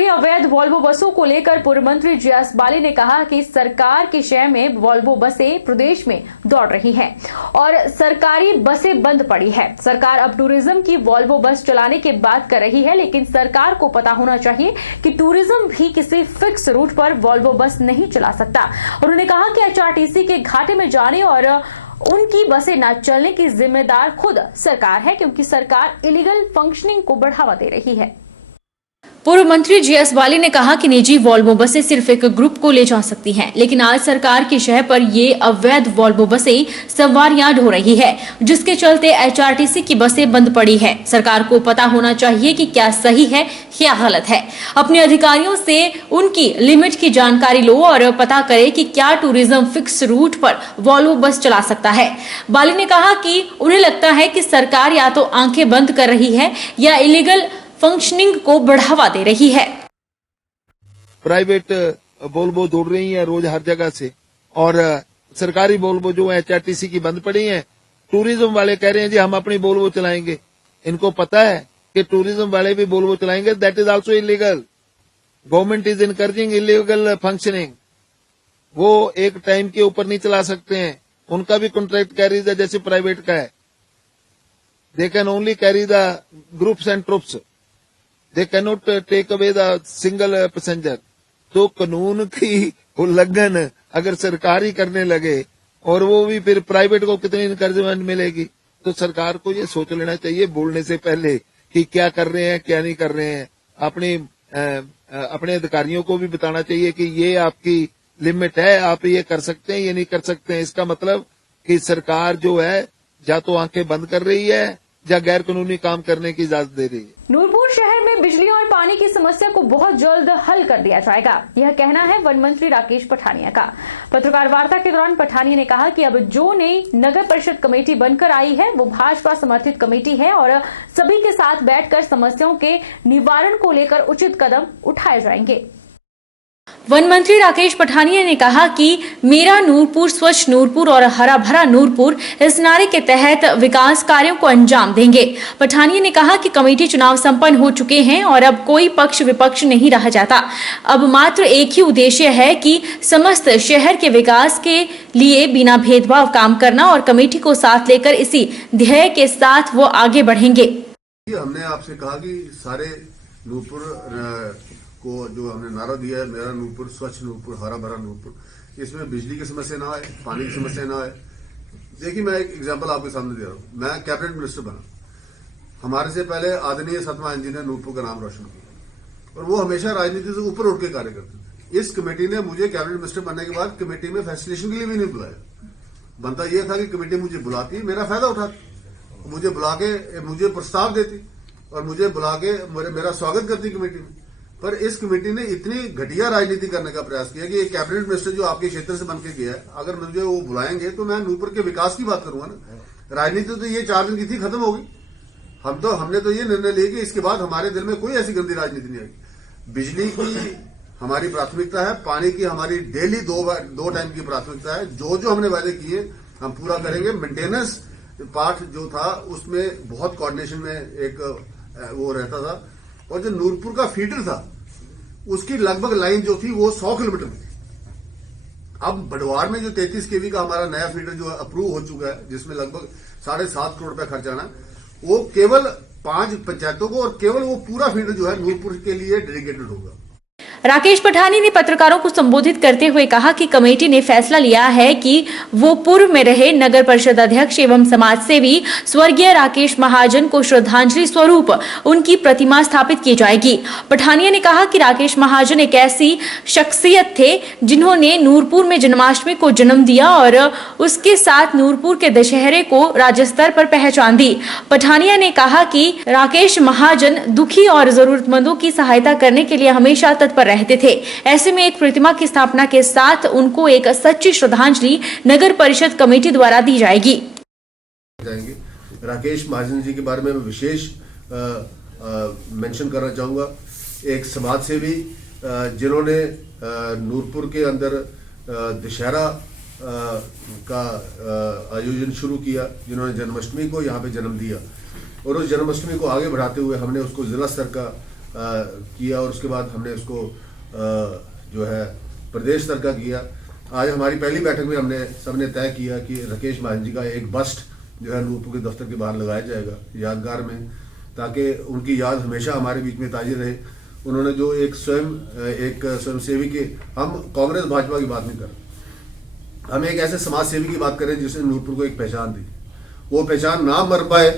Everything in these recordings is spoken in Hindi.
रही अवैध वॉल्वो बसों को लेकर पूर्व मंत्री जीएस बाली ने कहा कि सरकार की शय में वॉल्वो बसें प्रदेश में दौड़ रही हैं और सरकारी बसें बंद पड़ी है। सरकार अब टूरिज्म की वॉल्वो बस चलाने की बात कर रही है, लेकिन सरकार को पता होना चाहिए कि टूरिज्म भी किसी फिक्स रूट पर वॉल्वो बस नहीं चला सकता। उन्होंने कहा कि एचआरटीसी के घाटे में जाने और उनकी बसें न चलने की जिम्मेदार खुद सरकार है, क्योंकि सरकार इलीगल फंक्शनिंग को बढ़ावा दे रही है। पूर्व मंत्री जीएस बाली ने कहा कि निजी वॉल्वो बसें सिर्फ एक ग्रुप को ले जा सकती हैं, लेकिन आज सरकार की शय पर ये अवैध वॉल्वो बसें सवारियां ढो रही है, जिसके चलते एचआरटीसी की बसें बंद पड़ी है। सरकार को पता होना चाहिए कि क्या सही है क्या गलत है। अपने अधिकारियों से उनकी लिमिट की जानकारी लो और पता करे कि क्या टूरिज्म फिक्स रूट पर वॉल्वो बस चला सकता है। बाली ने कहा कि उन्हें लगता है कि सरकार या तो आंखें बंद कर रही है या इलीगल फंक्शनिंग को बढ़ावा दे रही है। प्राइवेट वोल्वो दौड़ रही है रोज हर जगह से, और सरकारी वोल्वो जो है एचआरटीसी की बंद पड़ी है। टूरिज्म वाले कह रहे हैं जी हम अपनी वोल्वो चलाएंगे। इनको पता है कि टूरिज्म वाले भी वोल्वो चलाएंगे, that is also illegal. Government is encouraging illegal functioning. वो एक टाइम के ऊपर नहीं चला सकते हैं, उनका भी कॉन्ट्रैक्ट कैरीज है जैसे प्राइवेट का है। They can only carry the groups and troops, they can not take away the single passenger. तो कानून की उल्लंघन अगर सरकार ही करने लगे और वो भी फिर प्राइवेट को कितनी इनकरेजमेंट मिलेगी। तो सरकार को ये सोच लेना चाहिए बोलने से पहले कि क्या कर रहे हैं क्या नहीं कर रहे हैं। अपने अधिकारियों को भी बताना चाहिए कि ये आपकी लिमिट है, आप ये कर सकते हैं ये नहीं कर सकते हैं। इसका मतलब कि सरकार जो है या तो आंखें बंद कर रही है या गैर कानूनी काम करने की इजाजत दे रही है। नूरपुर शहर में बिजली और पानी की समस्या को बहुत जल्द हल कर दिया जाएगा, यह कहना है वन मंत्री राकेश पठानिया का। पत्रकार वार्ता के दौरान पठानिया ने कहा कि अब जो नई नगर परिषद कमेटी बनकर आई है वो भाजपा समर्थित कमेटी है और सभी के साथ बैठकर समस्याओं के निवारण को लेकर उचित कदम उठाए जाएंगे। वन मंत्री राकेश पठानिया ने कहा कि मेरा नूरपुर स्वच्छ नूरपुर और हरा भरा नूरपुर इस नारे के तहत विकास कार्यों को अंजाम देंगे। पठानिया ने कहा कि कमेटी चुनाव संपन्न हो चुके हैं और अब कोई पक्ष विपक्ष नहीं रह जाता। अब मात्र एक ही उद्देश्य है कि समस्त शहर के विकास के लिए बिना भेदभाव काम करना और कमेटी को साथ लेकर इसी ध्येय के साथ वो आगे बढ़ेंगे। हमने आपसे कहा कि सारे नूरपुर को जो हमने नारा दिया है, मेरा नूरपुर स्वच्छ नूरपुर हरा भरा नूरपुर, इसमें बिजली की समस्या ना आए, पानी की समस्या ना आए। देखिए मैं एक एग्जांपल आपके सामने दे रहा हूं। मैं कैबिनेट मिनिस्टर बना, हमारे से पहले आदरणीय सतमा जी ने नूरपुर का नाम रोशन किया और वो हमेशा राजनीति से ऊपर उठ के कार्य करते थे। इस कमेटी ने मुझे कैबिनेट मिनिस्टर बनने के बाद कमेटी में फैसिलिटेशन के लिए भी नहीं बुलाया। बनता यह था कि कमेटी मुझे बुलाती, मेरा फायदा उठाती, मुझे बुला के मुझे प्रस्ताव देती और मुझे बुला के मेरा स्वागत करती कमेटी में। पर इस कमेटी ने इतनी घटिया राजनीति करने का प्रयास किया कि एक कैबिनेट मिनिस्टर जो आपके क्षेत्र से बनके गया है, अगर मुझे वो बुलाएंगे तो मैं नूरपुर के विकास की बात करूंगा ना। राजनीति तो ये 4 दिन की थी, खत्म हो गई। हमने तो ये निर्णय लिया कि इसके बाद हमारे दिल में कोई ऐसी गंदी राजनीति नहीं आएगी। बिजली की हमारी प्राथमिकता है, पानी की हमारी डेली 2 टाइम की प्राथमिकता है। जो हमने वादे किए हम पूरा करेंगे। मेंटेनेंस पार्ट जो था उसमें बहुत कोऑर्डिनेशन में एक वो रहता था, और जो नूरपुर का फीडर था उसकी लगभग लाइन जो थी वो 100 किलोमीटर में थी। अब बड़वाड़ में जो 33 केवी का हमारा नया फीडर जो अप्रूव हो चुका है, जिसमें लगभग 7.5 करोड़ रुपया खर्च आना, वो केवल 5 पंचायतों को और केवल वो पूरा फीडर जो है नूरपुर के लिए डेडिकेटेड होगा। राकेश पठानिया ने पत्रकारों को संबोधित करते हुए कहा कि कमेटी ने फैसला लिया है कि वो पूर्व में रहे नगर परिषद अध्यक्ष एवं समाज सेवी स्वर्गीय राकेश महाजन को श्रद्धांजलि स्वरूप उनकी प्रतिमा स्थापित की जाएगी। पठानिया ने कहा कि राकेश महाजन एक ऐसी शख्सियत थे जिन्होंने नूरपुर में जन्माष्टमी को जन्म दिया और उसके साथ नूरपुर के दशहरे को राज्य स्तर पर पहचान दी। पठानिया ने कहा कि राकेश महाजन दुखी और जरूरतमंदों की सहायता करने के लिए हमेशा तत्पर रहते थे। ऐसे में एक प्रतिमा की स्थापना के साथ उनको एक सच्ची श्रद्धांजलि नगर परिषद कमेटी द्वारा दी जाएगी। राकेश महाजन जी के बारे में विशेष मेंशन करना चाहूंगा। एक समाज सेवी जिन्होंने नूरपुर के अंदर दशहरा का आयोजन शुरू किया, जिन्होंने जन्माष्टमी को यहाँ पे जन्म दिया और उस जन्माष्टमी को आगे बढ़ाते हुए हमने उसको जिला स्तर का किया और उसके बाद हमने उसको जो है प्रदेश स्तर का किया। आज हमारी पहली बैठक में हमने सबने तय किया कि राकेश महाजन जी का एक बस्ट जो है नूरपुर के दफ्तर के बाहर लगाया जाएगा यादगार में, ताकि उनकी याद हमेशा हमारे बीच में ताज़ा रहे। उन्होंने जो एक स्वयंसेवी के, हम कांग्रेस भाजपा की बात नहीं कर रहे, हम एक ऐसे समाज सेवी की बात करें जिसने नूरपुर को एक पहचान दी। वो पहचान ना मर पाए,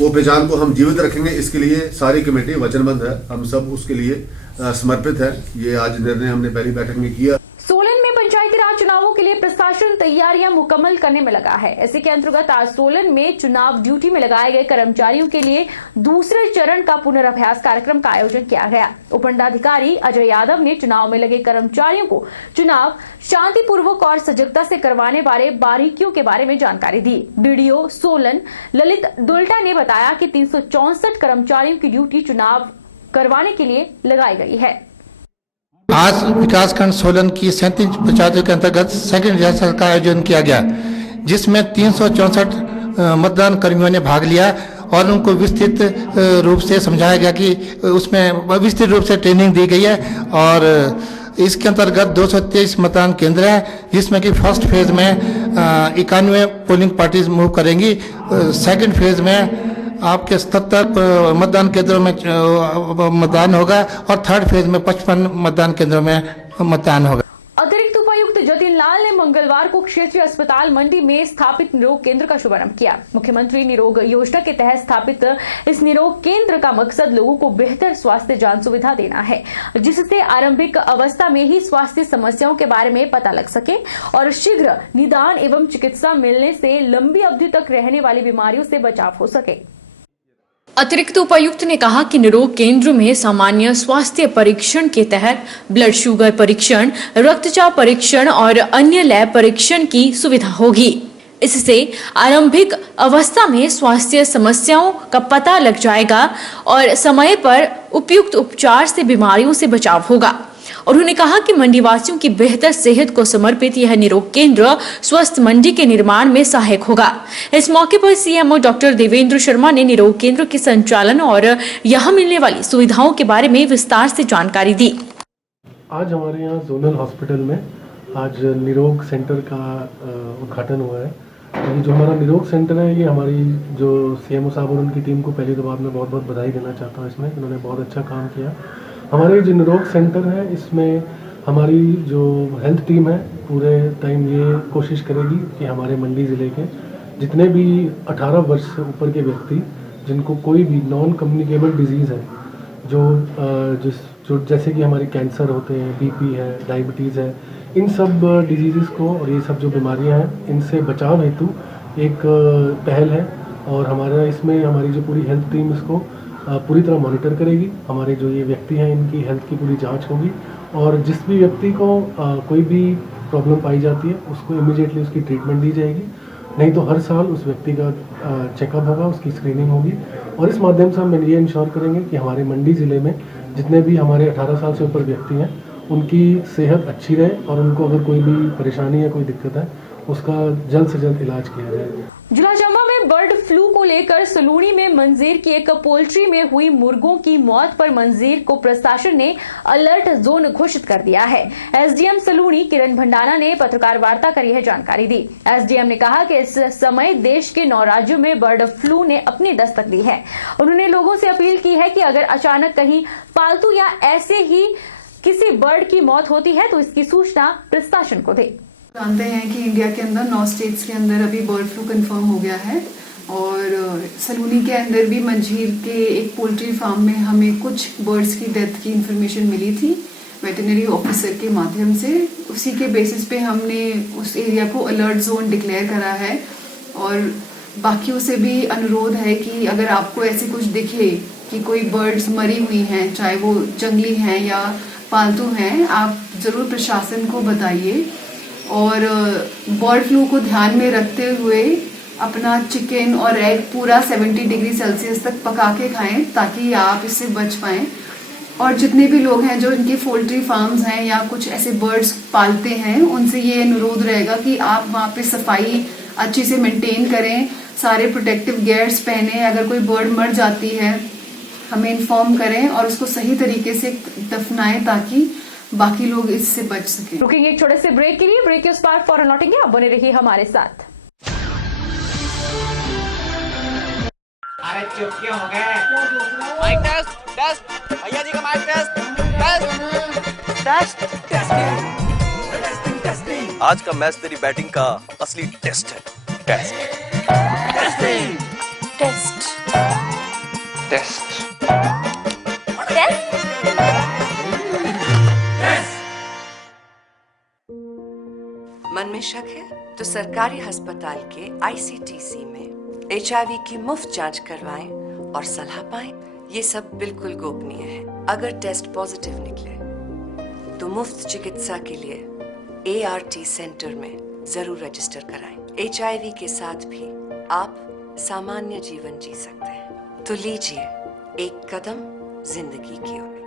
वो पहचान को हम जीवित रखेंगे। इसके लिए सारी कमेटी वचनबद्ध है, हम सब उसके लिए समर्पित है। ये आज निर्णय हमने पहली बैठक में किया। सोलन में पंचायती राज चुनावों के लिए प्रशासन तैयारियां मुकम्मल करने में लगा है। इसी के अंतर्गत आज सोलन में चुनाव ड्यूटी में लगाए गए कर्मचारियों के लिए दूसरे चरण का पुनर्अभ्यास कार्यक्रम का आयोजन किया गया। उपमंडलाधिकारी अजय यादव ने चुनाव में लगे कर्मचारियों को चुनाव शांतिपूर्वक और सजगता से करवाने वाले बारीकियों के बारे में जानकारी दी। डीडीओ सोलन ललित दुल्टा ने बताया कि 364 कर्मचारियों की ड्यूटी चुनाव करवाने के लिए लगाई गई है। आज विकासखंड सोलन की 37 पंचायतों के अंतर्गत सेकंड रिहर्सल का आयोजन किया गया, जिसमें 364 मतदान कर्मियों ने भाग लिया और उनको विस्तृत रूप से समझाया गया कि उसमें विस्तृत रूप से ट्रेनिंग दी गई है। और इसके अंतर्गत 223 मतदान केंद्र है, जिसमें कि फर्स्ट फेज में 91 पोलिंग पार्टीज मूव करेंगी। सेकंड फेज में आपके 77 मतदान केंद्रों में मतदान होगा और थर्ड फेज में 55 मतदान केंद्रों में मतदान होगा। अतिरिक्त उपायुक्त जतिन लाल ने मंगलवार को क्षेत्रीय अस्पताल मंडी में स्थापित निरोग केंद्र का शुभारंभ किया। मुख्यमंत्री निरोग योजना के तहत स्थापित इस निरोग केंद्र का मकसद लोगों को बेहतर स्वास्थ्य जांच सुविधा देना है, जिससे आरंभिक अवस्था में ही स्वास्थ्य समस्याओं के बारे में पता लग सके और शीघ्र निदान एवं चिकित्सा मिलने से लंबी अवधि तक रहने वाली बीमारियों से बचाव हो सके। अतिरिक्त उपायुक्त ने कहा कि निरोग केंद्र में सामान्य स्वास्थ्य परीक्षण के तहत ब्लड शुगर परीक्षण, रक्तचाप परीक्षण और अन्य लैब परीक्षण की सुविधा होगी। इससे आरंभिक अवस्था में स्वास्थ्य समस्याओं का पता लग जाएगा और समय पर उपयुक्त उपचार से बीमारियों से बचाव होगा। उन्होंने कहा कि मंडी वासियों की बेहतर सेहत को समर्पित यह निरोग केंद्र स्वस्थ मंडी के निर्माण में सहायक होगा। इस मौके पर सीएमओ डॉक्टर देवेंद्र शर्मा ने निरोग केंद्र के संचालन और यहां मिलने वाली सुविधाओं के बारे में विस्तार से जानकारी दी। आज हमारे यहाँ जोनल हॉस्पिटल में आज निरोग सेंटर का उद्घाटन हुआ है। ये जो हमारा निरोग सेंटर है, ये हमारी जो सीएमओ साहब और उनकी टीम को पहली बार में बहुत बहुत बधाई देना चाहता हूँ। इसमें इन्होंने बहुत अच्छा काम किया। हमारे जो निरोग सेंटर है, इसमें हमारी जो हेल्थ टीम है पूरे टाइम ये कोशिश करेगी कि हमारे मंडी ज़िले के जितने भी 18 वर्ष से ऊपर के व्यक्ति जिनको कोई भी नॉन कम्युनिकेबल डिजीज़ है, जो जैसे कि हमारे कैंसर होते हैं, बीपी है, डायबिटीज़ है, इन सब डिजीज़ को और ये सब जो बीमारियां हैं इनसे बचाव हेतु एक पहल है। और हमारा इसमें हमारी जो पूरी हेल्थ टीम इसको पूरी तरह मॉनिटर करेगी। हमारे जो ये व्यक्ति हैं इनकी हेल्थ की पूरी जांच होगी और जिस भी व्यक्ति को कोई भी प्रॉब्लम पाई जाती है उसको इमीडिएटली उसकी ट्रीटमेंट दी जाएगी। नहीं तो हर साल उस व्यक्ति का चेकअप होगा, उसकी स्क्रीनिंग होगी और इस माध्यम से हम ये इंश्योर करेंगे कि हमारे मंडी ज़िले में जितने भी हमारे 18 साल से ऊपर व्यक्ति हैं उनकी सेहत अच्छी रहे और उनको अगर कोई भी परेशानी या कोई दिक्कत है उसका जल्द से जल्द इलाज किया जाए। जिला चंबा में बर्ड फ्लू को लेकर सलूनी में मंजीर की एक पोल्ट्री में हुई मुर्गों की मौत पर मंजीर को प्रशासन ने अलर्ट जोन घोषित कर दिया है। एसडीएम सलूनी किरण भंडारा ने पत्रकार वार्ता कर यह जानकारी दी। एसडीएम ने कहा कि इस समय देश के 9 राज्यों में बर्ड फ्लू ने अपनी दस्तक दी है। उन्होंने लोगों से अपील की है कि अगर अचानक कहीं पालतू या ऐसे ही किसी बर्ड की मौत होती है तो इसकी सूचना प्रशासन को दे। जानते हैं कि इंडिया के अंदर 9 स्टेट्स के अंदर अभी बर्ड फ्लू कंफर्म हो गया है और सलूनी के अंदर भी मंझीर के एक पोल्ट्री फार्म में हमें कुछ बर्ड्स की डेथ की इंफॉर्मेशन मिली थी वेटरनरी ऑफिसर के माध्यम से। उसी के बेसिस पे हमने उस एरिया को अलर्ट जोन डिक्लेयर करा है और बाकियों से भी अनुरोध है कि अगर आपको ऐसे कुछ दिखे कि कोई बर्ड्स मरी हुई हैं, चाहे वो जंगली हैं या पालतू हैं, आप ज़रूर प्रशासन को बताइए। और बर्ड फ्लू को ध्यान में रखते हुए अपना चिकन और एग पूरा 70 डिग्री सेल्सियस तक पका के खाएं ताकि आप इससे बच पाएं। और जितने भी लोग हैं जो इनके पोल्ट्री फार्म्स हैं या कुछ ऐसे बर्ड्स पालते हैं उनसे ये अनुरोध रहेगा कि आप वहाँ पे सफाई अच्छी से मेंटेन करें, सारे प्रोटेक्टिव गियर्स पहने। अगर कोई बर्ड मर जाती है हमें इन्फॉर्म करें और उसको सही तरीके से दफनाएं ताकि बाकी लोग इससे बच सकें। रुकेंगे एक छोटे से ब्रेक के लिए, ब्रेक के उस पार फौरन लौटेंगे, आप बने रहिए हमारे साथ। अरे चुप क्यों हो गए? माइक टेस्ट टेस्ट भैया जी का माइक टेस्ट टेस्ट। आज का मैच तेरी बैटिंग का असली टेस्ट है। टेस्ट टेस्ट टेस्ट मन में शक है तो सरकारी अस्पताल के आईसीटीसी में HIV की मुफ्त जांच करवाएं और सलाह पाएं। ये सब बिल्कुल गोपनीय है। अगर टेस्ट पॉजिटिव निकले तो मुफ्त चिकित्सा के लिए ART सेंटर में जरूर रजिस्टर कराएं। HIV के साथ भी आप सामान्य जीवन जी सकते हैं। तो लीजिए एक कदम जिंदगी की ओर।